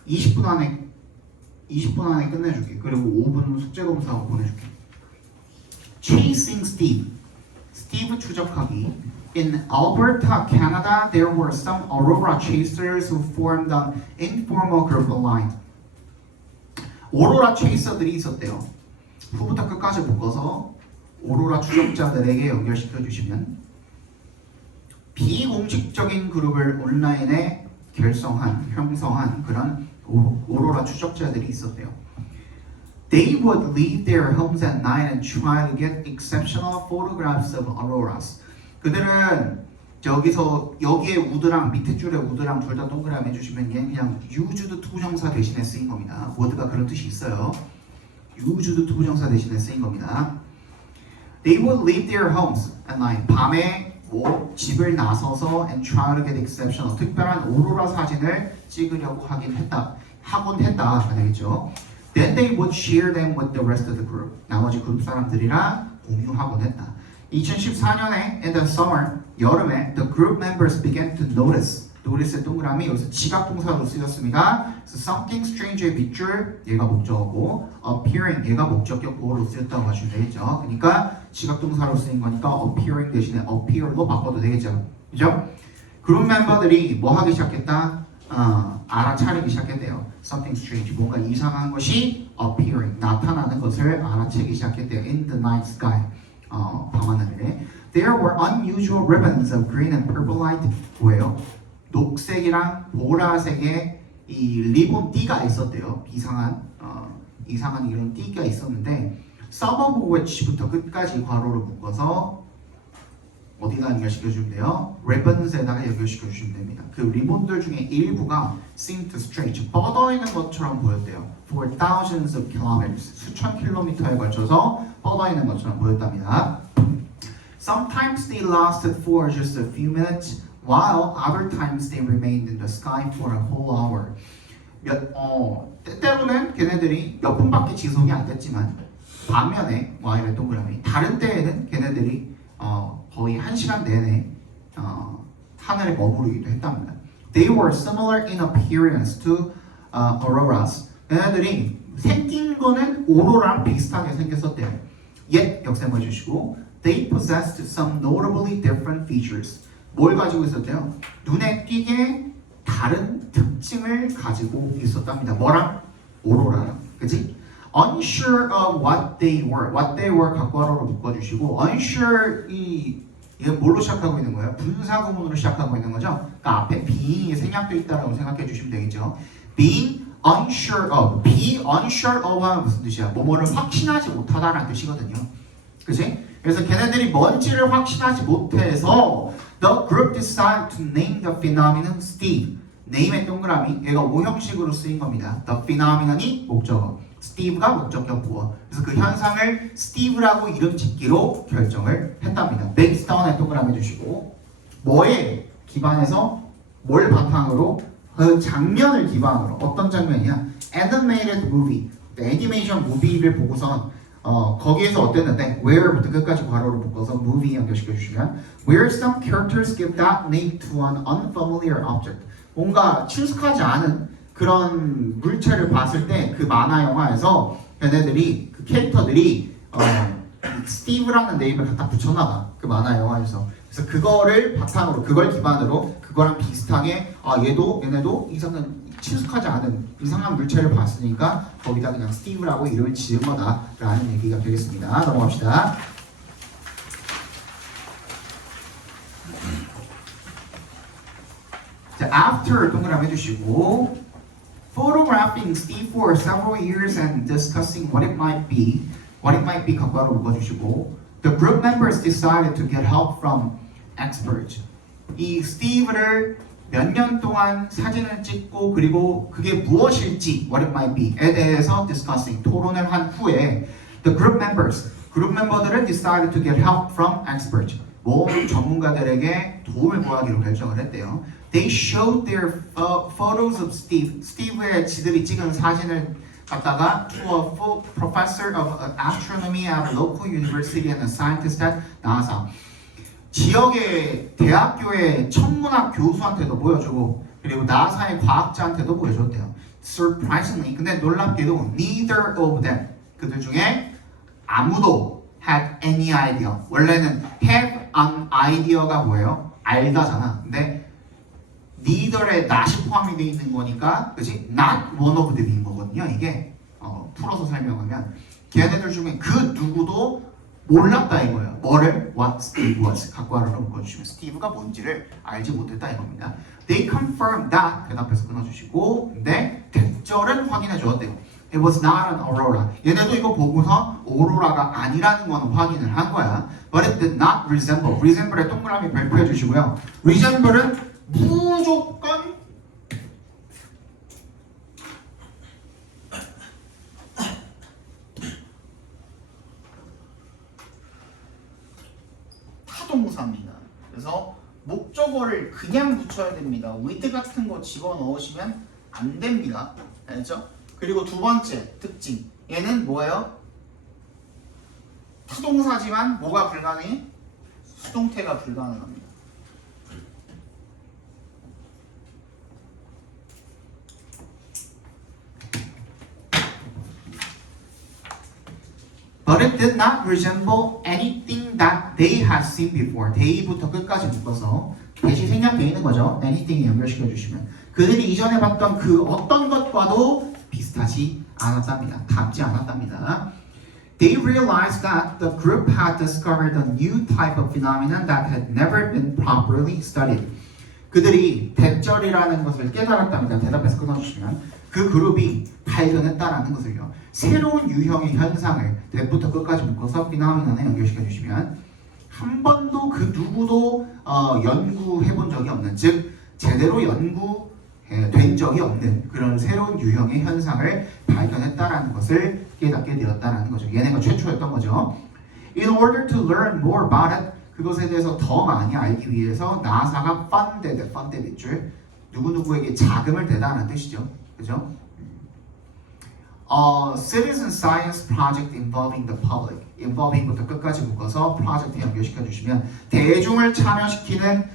20분 안에 끝내줄게. 그리고 5분 숙제 검사하고 보내줄게. Chasing Steve. 스티브 추적하기. In Alberta, Canada, there were some aurora chasers who formed an informal group aligned. 오로라 체이서들이 있었대요. 후부터 끝까지 묶어서 오로라 추적자들에게 연결시켜 주시면 비공식적인 그룹을 온라인에 형성한 그런 오로라 추적자들이 있었대요. They would leave their homes at night and try to get exceptional photographs of auroras. 그들은 여기에 우드랑 밑에 줄에 우드랑 둘 다 동그라미 해주시면 얘는 그냥 used 투부정사 대신에 쓰인 겁니다. word가 그런 뜻이 있어요. used 투부정사 대신에 쓰인 겁니다. They would leave their homes at night. 밤에 집을 나서서 and try to get exceptional 특별한 오로라 사진을 찍으려고 하곤 했다 되겠죠. Then they would share them with the rest of the group. 나머지 그룹 사람들이랑 공유하곤 했다. 2014년에 in the summer 여름에 the group members began to notice. notice의 동그라미 여기서 지각 동사로 쓰였습니다. So something strange의 밑줄 얘가 목적어고 appearing 얘가 목적격 보호로 쓰였다고 하시면 되겠죠. 그러니까 지각 동사로 쓰인 거니까 appearing 대신에 appear로 바꿔도 되겠죠. 그죠? 그룹 멤버들이 뭐 하기 시작했다? 알아차리기 시작했대요. Something strange 뭔가 이상한 것이 appearing 나타나는 것을 알아채기 시작했대요. In the night sky 밤하늘에 There were unusual ribbons of green and purple light. 뭐예요? 녹색이랑 보라색의 이 리본 띠가 있었대요. 이상한 이런 띠가 있었는데 Some of which부터 끝까지 괄호로 묶어서 어디다 연결시켜주면 돼요? ribbons에다가 연결시켜주시면 됩니다. 그 리본들 중에 일부가 seemed to stretch 뻗어있는 것처럼 보였대요. For thousands of kilometers 수천 킬로미터에 걸쳐서 뻗어있는 것처럼 보였답니다. Sometimes they lasted for just a few minutes, while other times they remained in the sky for a whole hour. 때때로는 걔네들이 몇 분밖에 지속이 안 됐지만 반면에 Y의 동그라미 다른 때에는 걔네들이 거의 1시간 내내 하늘에 머무르기도 했답니다. They were similar in appearance to auroras. 걔네들이 생긴 거는 오로라랑 비슷하게 생겼었대요. Yet 역셈을 해주시고 They possessed some notably different features. 뭘 가지고 있었대요? 눈에 띄게 다른 특징을 가지고 있었답니다. 뭐랑? 오로라랑. 그치? Unsure of what they were 각괄호로 묶어주시고 unsure 이게 뭘로 시작하고 있는 거예요? 분사구문으로 시작하고 있는 거죠? 그러니까 앞에 being이 생략되어 있다라고 생각해 주시면 되겠죠. Being unsure of, be unsure of 하면 무슨 뜻이야? 뭐뭐를 확신하지 못하다라는 뜻이거든요. 그치? 그래서 걔네들이 뭔지를 확신하지 못해서 the group decided to name the phenomenon Steve. name의 동그라미 얘가 오형식으로 쓰인 겁니다. the phenomenon이 목적어, Steve가 목적격 부어. 그래서 그 현상을 Steve라고 이름 짓기로 결정을 했답니다. based on의 동그라미 주시고 뭐에 기반해서 뭘 바탕으로 그 장면을 기반으로 어떤 장면이야? Animated movie, 애니메이션 무비를 보고선 거기에서 어땠는데 where부터 끝까지 괄호를 묶어서 movie 연결시켜 주시면 where some characters give that name to an unfamiliar object. 뭔가 친숙하지 않은 그런 물체를 봤을 때 그 만화 영화에서 걔네들이 그 캐릭터들이 스티브라는 네임을 갖다 붙였나봐 그 만화 영화에서. 그래서 그거를 바탕으로 그걸 기반으로 그거랑 비슷하게 얘네도 이상한 친숙하지 않은 이상한 물체를 봤으니까 거기다 그냥 스티브라고 이름을 지은 거다라는 얘기가 되겠습니다. 넘어갑시다. 자, after 동그라미 해주시고 photographing Steve for several years and discussing what it might be 각과로 묶어주시고 the group members decided to get help from experts. 이 스티브를 몇 년 동안 사진을 찍고 그리고 그게 무엇일지 what it might be에 대해서 discussing 토론을 한 후에 the group 멤버들은 decided to get help from experts. 모든 전문가들에게 도움을 구하기로 결정을 했대요. They showed their photos of Steve. 스티브의 지들이 찍은 사진을 갖다가 to a professor of astronomy at a local university and a scientist at NASA. 지역의 대학교의 천문학 교수한테도 보여주고 그리고 나사의 과학자한테도 보여줬대요. Surprisingly, 근데 놀랍게도 neither of them 그들 중에 아무도 had any idea. 원래는 have an idea가 뭐예요? 알다잖아. 근데 neither에 not이 포함이 되어 있는 거니까, 그지? Not one of them인 거거든요. 이게 풀어서 설명하면 걔네들 중에 그 누구도 몰랐다 이거예요. 뭐를? What Steve was. 각과를 묶어주시면 스티브가 뭔지를 알지 못했다 이겁니다. They confirmed that. 대답해서 끊어주시고 근데 대절은 확인해 주었대요. It was not an aurora. 얘네도 이거 보고서 오로라가 아니라는 건 확인을 한 거야. But it did not resemble. resemble에 동그라미 발표해 주시고요. resemble은 무조건 타동사입니다. 그래서 목적어를 그냥 붙여야 됩니다. with 같은 거 집어넣으시면 안 됩니다. 알죠? 그리고 두 번째 특징, 얘는 뭐예요? 타동사지만 뭐가 불가능해? 수동태가 불가능합니다. But it did not resemble anything that they had seen before. they부터 끝까지 묶어서 대시 생략되어 있는 거죠. anything에 연결시켜 주시면 그들이 이전에 봤던 그 어떤 것과도 비슷하지 않았답니다. 닮지 않았답니다. They realized that the group had discovered a new type of phenomenon that had never been properly studied. 그들이 대절이라는 것을 깨달았답니다. 대답해서 끊어주시면 그 그룹이 발견했다라는 것을요. 새로운 유형의 현상을 대부터 끝까지 묶어서 phenomenon에 연결시켜 주시면 한 번도 그 누구도 연구해본 적이 없는, 즉 제대로 연구된 적이 없는 그런 새로운 유형의 현상을 발견했다라는 것을 깨닫게 되었다라는 거죠. 얘네가 최초였던 거죠. In order to learn more about it, 그것에 대해서 더 많이 알기 위해서 나사가 funded 있죠. 누구누구에게 자금을 대다는 뜻이죠. 그죠? Citizen Science Project involving the public. involving부터 끝까지 묶어서 프로젝트에 연결시켜 주시면 대중을 참여시키는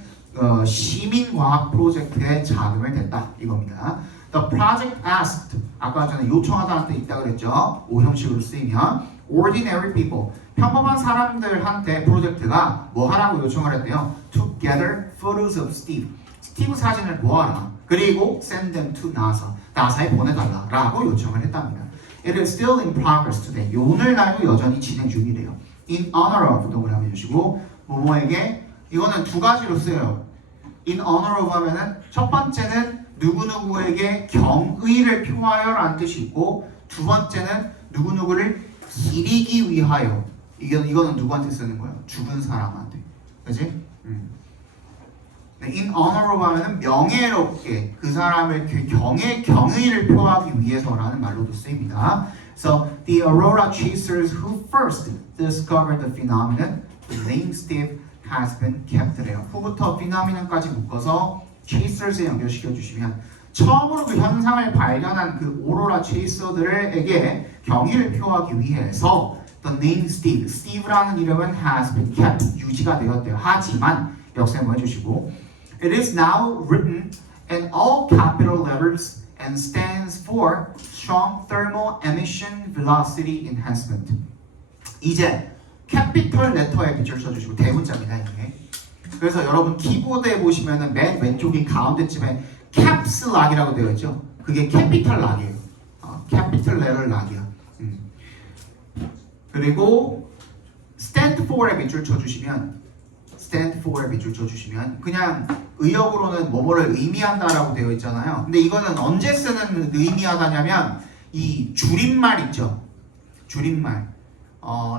시민과학 프로젝트에 자금을 댔다 이겁니다. The project asked, 아까 전에 요청하다는 뜻 있다 그랬죠. O 형식으로 쓰이면 ordinary people, 평범한 사람들한테 프로젝트가 뭐 하라고 요청을 했대요. To gather photos of Steve. 스티브 사진을 모아라. 그리고 send them to NASA. 나사에 보내달라라고 요청을 했답니다. It is still in progress today. 오늘날도 여전히 진행 중이래요. In honor of 동그라미 해주시고 뭐뭐에게 이거는 두 가지로 쓰여요. In honor of 하면은 첫 번째는 누구누구에게 경의를 표하여라는 뜻이 있고 두 번째는 누구누구를 기리기 위하여. 이거는 누구한테 쓰는 거예요? 죽은 사람한테. 그지? In honor of 하면은 명예롭게 그 사람을 경의를 표하기 위해서라는 말로도 쓰입니다. So the aurora chasers who first discovered the phenomenon, the name Steve has been kept there. 후부터 phenomenon까지 묶어서 chasers에 연결시켜 주시면 처음으로 그 현상을 발견한 그 오로라 체이서들에게 경의를 표하기 위해서 the name Steve, Steve라는 이름은 has been kept, 유지가 되었대요. 하지만 역셈을 해주시고 it is now written in all capital letters and stands for strong thermal emission velocity enhancement. 이제 캐피털 레터에 밑줄 쳐주시고 대문자입니다 이게. 그래서 여러분 키보드에 보시면은 맨 왼쪽인 가운데쯤에 캡스 락이라고 되어 있죠. 그게 캐피털 락이에요. 캐피털 레터 락이야. 그리고 stand for에 밑줄 쳐주시면 stand for에 밑줄 쳐주시면 그냥 의역으로는 뭐뭐를 의미한다라고 되어 있잖아요. 근데 이거는 언제 쓰는 의미하다냐면 이 줄임말 있죠. 줄임말.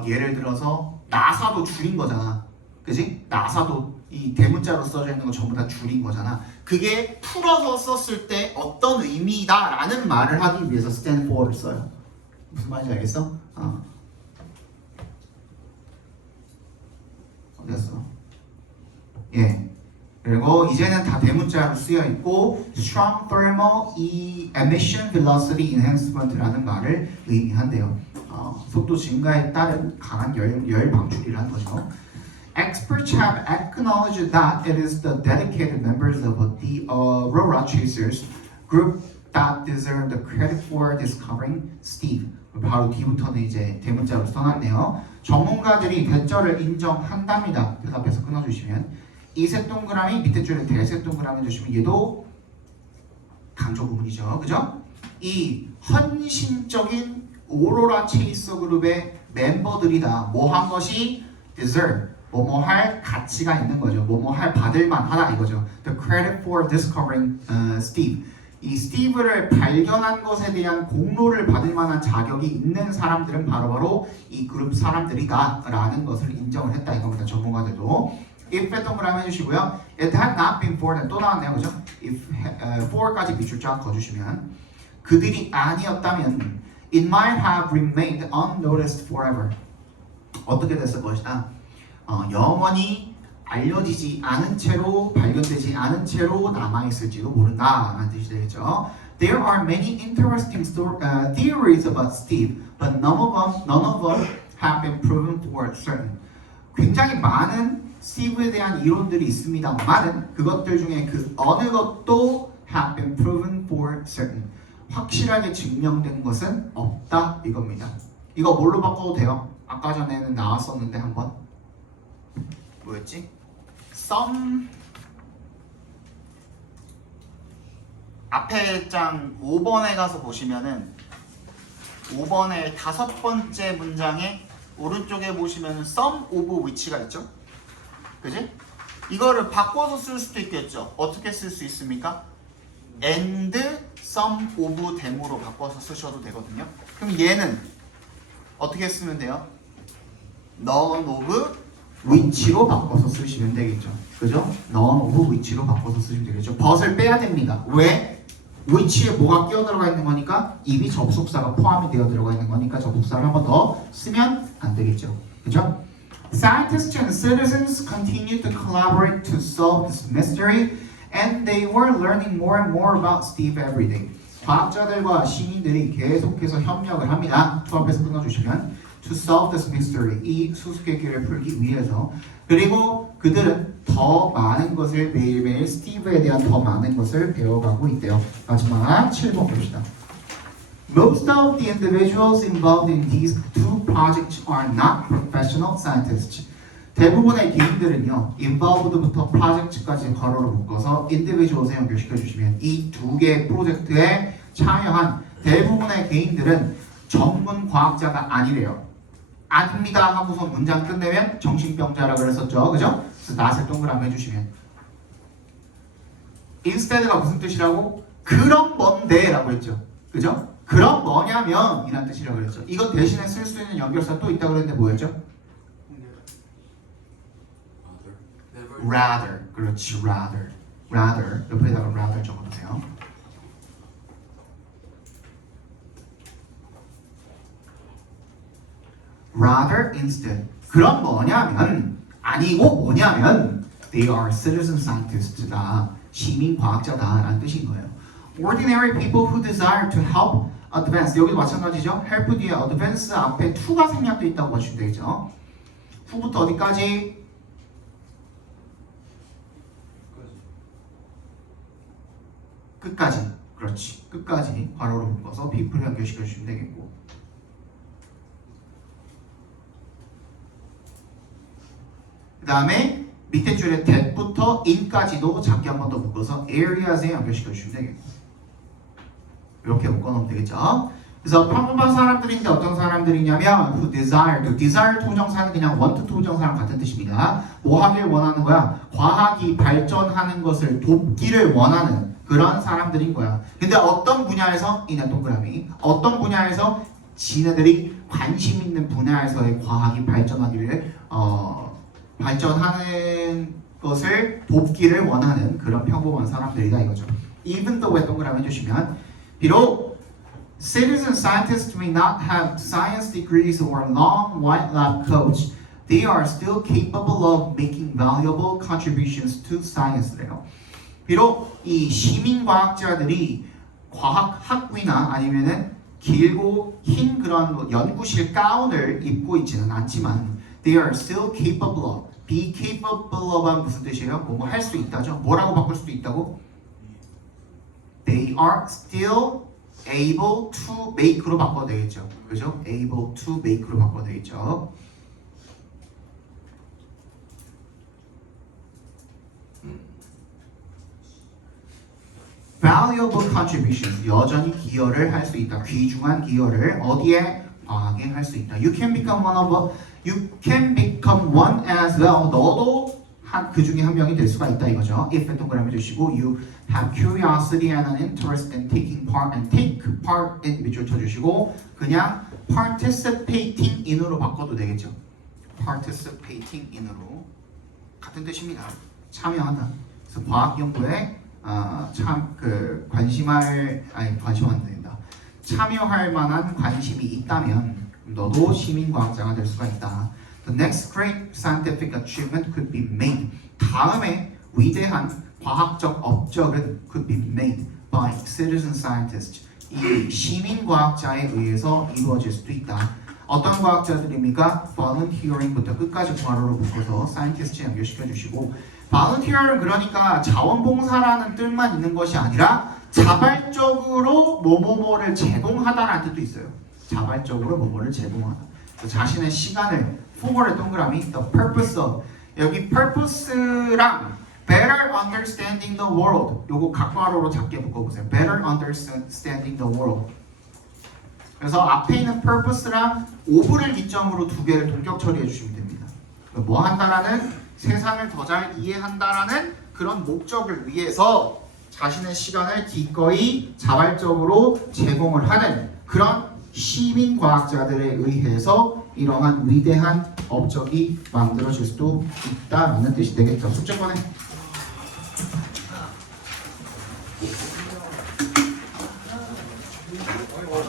예를 들어서 나사도 줄인 거잖아. 그지? 나사도 이 대문자로 써져 있는 거 전부 다 줄인 거잖아. 그게 풀어서 썼을 때 어떤 의미다라는 말을 하기 위해서 stand for를 써요. 무슨 말인지 알겠어? 어디였어? 예. 그리고 이제는 다 대문자로 쓰여 있고 strong thermal emission velocity enhancement라는 말을 의미한대요. 속도 증가에 따른 강한 열 방출이라는 거죠. Experts have acknowledged that it is the dedicated members of the Aurora Chasers group that deserve the credit for discovering Steve. 바로 뒤부터는 이제 대문자로 써놨네요. 전문가들이 대절을 인정한답니다. 대답해서 끊어주시면 이 세 동그라미 밑에 줄에 대세 동그라미 해주시면 얘도 강조 부분이죠. 그죠? 이 헌신적인 오로라 체이서 그룹의 멤버들이다. 뭐 한 것이 deserve, 뭐뭐 할 가치가 있는 거죠. 뭐뭐 할 받을만 하다 이거죠. The credit for discovering Steve. 이 스티브를 발견한 것에 대한 공로를 받을 만한 자격이 있는 사람들은 바로바로 이 그룹 사람들이다 라는 것을 인정을 했다 이겁니다. 전문가들도. If 동그라미 해주시고요. It had not been for 또 나왔네요. 그죠? If for까지 밑줄 쫙 거주시면 그들이 아니었다면 it might have remained unnoticed forever. 어떻게 됐을 것이다. 영원히 알려지지 않은 채로 발견되지 않은 채로 남아있을지도 모른다라는 뜻이 되겠죠. There are many interesting theories about Steve, but none of them have been proven for certain. 굉장히 많은 스티브에 대한 이론들이 있습니다만은 그것들 중에 그 어느 것도 have been proven for certain. 확실하게 증명된 것은 없다 이겁니다. 이거 뭘로 바꿔도 돼요? 아까 전에는 나왔었는데 한번 뭐였지? some 앞에 장 5번에 가서 보시면은 5번의 5번째 문장에 오른쪽에 보시면은 some of which가 있죠? 그지? 이거를 바꿔서 쓸 수도 있겠죠? 어떻게 쓸 수 있습니까? and some of them으로 바꿔서 쓰셔도 되거든요. 그럼 얘는 어떻게 쓰면 돼요? none of which로 바꿔서 쓰시면 되겠죠. 그죠? none of which로 바꿔서 쓰시면 되겠죠. but을 빼야 됩니다. 왜? which에 뭐가 끼어 들어가 있는 거니까 이미 접속사가 포함이 되어 들어가 있는 거니까 접속사를 한 번 더 쓰면 안 되겠죠. 그죠? Scientists and citizens continue to collaborate to solve this mystery, and they were learning more and more about Steve every day. 과학자들과 시민들이 계속해서 협력을 합니다. 투합해서 끊어주시면 to solve this mystery, 이 수수께끼를 풀기 위해서. 그리고 그들은 더 많은 것을 매일매일 스티브에 대한 더 많은 것을 배워가고 있대요. 마지막 7번 봅시다. Most of the individuals involved in these two projects are not professional scientists. 대부분의 개인들은요, involved부터 project까지 괄호로 묶어서 individuals에 연결시켜 주시면 이 두 개의 프로젝트에 참여한 대부분의 개인들은 전문 과학자가 아니래요. 아닙니다 하고서 문장 끝내면 정신병자라고 그랬었죠. 그죠? 그래서 낫을 동그라미 해주시면 instead가 무슨 뜻이라고? 그럼 뭔데? 라고 했죠. 그죠? 그럼 뭐냐면 이란 뜻이라고 그랬죠. 이거 대신에 쓸 수 있는 연결사 또 있다고 그랬는데 뭐였죠? rather. 그렇지, rather. 옆에다가 rather 적어주세요. rather instead. 그럼 뭐냐면 아니고 뭐냐면 they are citizen scientists다. 시민 과학자다라는 뜻인 거예요. ordinary people who desire to help advance. 여기도 마찬가지죠. help 뒤에 advance 앞에 to가 생략돼 있다고 보시면 되겠죠. who부터 어디까지? 끝까지. 그렇지. 끝까지 괄호로 묶어서 people 연결시켜 주시면 되겠고. 그 다음에 밑에 줄에 that부터 in까지도 작게 한 번 더 묶어서 areas에 연결시켜 주시면 되겠고. 이렇게 묶어놓으면 되겠죠. 그래서 평범한 사람들인데 어떤 사람들이냐면 who desire, desire 투정사는 그냥 want 투정사랑 같은 뜻입니다. 뭐 하길 원하는 거야? 과학이 발전하는 것을 돕기를 원하는 그런 사람들인 거야. 근데 어떤 분야에서? 이네 동그라미. 어떤 분야에서? 지네들이 관심 있는 분야에서의 과학이 발전하기를 발전하는 것을 돕기를 원하는 그런 평범한 사람들이다 이거죠. even though 동그라미 해주시면 비록 citizen scientists may not have science degrees or long white lab coats, they are still capable of making valuable contributions to science래요. 비록 이 시민과학자들이 과학 학위나 아니면은 길고 흰 그런 연구실 가운을 입고 있지는 않지만 they are still capable of. be capable of은 무슨 뜻이에요? 뭐 할 수 있다죠. 뭐라고 바꿀 수도 있다고? They are still able to make로 바꿔도 되겠죠. 그죠? able to make로 바꿔도 되겠죠. valuable contributions. 여전히 기여를 할 수 있다. 귀중한 기여를 어디에? 과학에 할 수 있다. You can become one as well. 너도 그 중에 한 명이 될 수가 있다 이거죠. if 동그라미 주시고 you have curiosity and an interest in taking part and take part in 밑줄 쳐주시고 그냥 participating in으로 바꿔도 되겠죠. participating in으로 같은 뜻입니다. 참여한다. 그래서 과학 연구에 관심한 된다. 참여할 만한 관심이 있다면 너도 시민과학자가 될 수가 있다. The next great scientific achievement could be made. 다음에 위대한 과학적 업적은 could be made by citizen scientists. 이 시민과학자에 의해서 이루어질 수도 있다. 어떤 과학자들입니까? volunteering부터 끝까지 괄호로 묶어서 scientist에 연결시켜 주시고 volunteer는 그러니까 자원봉사라는 뜻만 있는 것이 아니라 자발적으로 뭐뭐뭐를 제공하다라는 뜻도 있어요. 자발적으로 뭐뭐를 제공하다. 자신의 시간을 for의 동그라미 the purpose of 여기 purpose랑 better understanding the world 요거 각괄호로 작게 묶어보세요. better understanding the world. 그래서 앞에 있는 purpose랑 of를 기점으로 두 개를 동격 처리해 주시면 됩니다. 뭐 한다라는 세상을 더 잘 이해한다라는 그런 목적을 위해서 자신의 시간을 기꺼이 자발적으로 제공을 하는 그런 시민과학자들에 의해서 이러한 위대한 업적이 만들어질 수도 있다라는 뜻이 되겠죠. 숙제권에